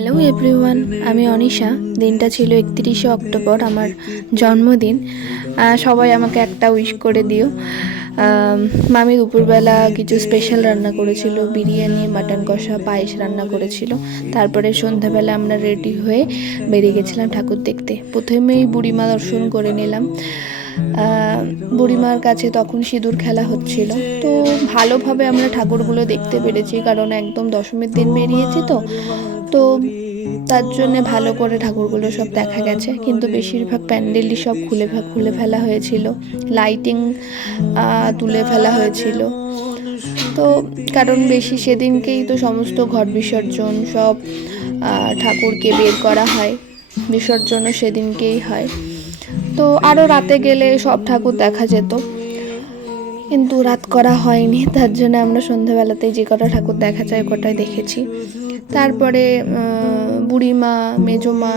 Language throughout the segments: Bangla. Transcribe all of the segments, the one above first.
হ্যালো এভরিওয়ান, আমি অনিশা। দিনটা ছিল 31শে অক্টোবর, আমার জন্মদিন। সবাই আমাকে একটা উইশ করে দিও। মামি দুপুরবেলা কিছু স্পেশাল রান্না করেছিল, বিরিয়ানি, মাটন কষা, পায়েস রান্না করেছিল। তারপরে সন্ধ্যাবেলা আমরা রেডি হয়ে বেরিয়ে গেছিলাম ঠাকুর দেখতে। প্রথমেই বুড়িমা দর্শন করে নিলাম। বুড়িমার কাছে তখন সিঁদুর খেলা হচ্ছিল, তো ভালোভাবে আমরা ঠাকুরগুলো দেখতে পেরেছি, কারণ একদম দশমীর দিন বেরিয়েছি তো তো তার জন্যে ভালো করে ঠাকুরগুলো সব দেখা গেছে। কিন্তু বেশিরভাগ প্যান্ডেলই সব খুলে ফেলা হয়েছিল, লাইটিং তুলে ফেলা হয়েছিল। তো কারণ বেশি সেদিনকেই তো সমস্ত ঘট বিসর্জন সব ঠাকুরকে বের করা হয়, বিসর্জনও সেদিনকেই হয়। তো আরও রাতে গেলে সব ঠাকুর দেখা যেত, কিন্তু রাত করা হয়নি। তার জন্য আমরা সন্ধ্যাবেলাতেই যে কটা ঠাকুর দেখা যায় কটাই দেখেছি। তারপরে বুড়িমা, মেজমা,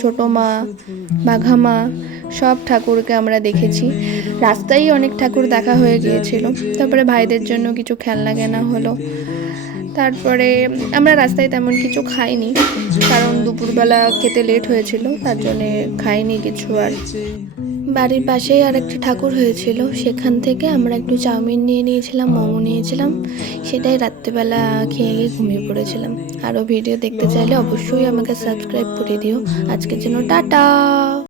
ছোটো মা, বাঘা মা সব ঠাকুরকে আমরা দেখেছি। রাস্তায় অনেক ঠাকুর দেখা হয়ে গিয়েছিল। তারপরে ভাইদের জন্য কিছু খেলনা কেনা হলো। তারপরে আমরা রাস্তায় তেমন কিছু খাইনি, কারণ দুপুরবেলা খেতে লেট হয়েছিল, তার জন্যে খাইনি কিছু। আর বাড়ির পাশেই আর একটি ঠাকুর হয়েছিল, সেখান থেকে আমরা একটু চাউমিন নিয়ে নিয়েছিলাম, মোমো নিয়েছিলাম। সেটাই রাত্রেবেলা খেয়ে গিয়ে ঘুমিয়ে পড়েছিলাম। আরও ভিডিও দেখতে চাইলে অবশ্যই আমাকে সাবস্ক্রাইব করে দিও। আজকের জন্য টাটা।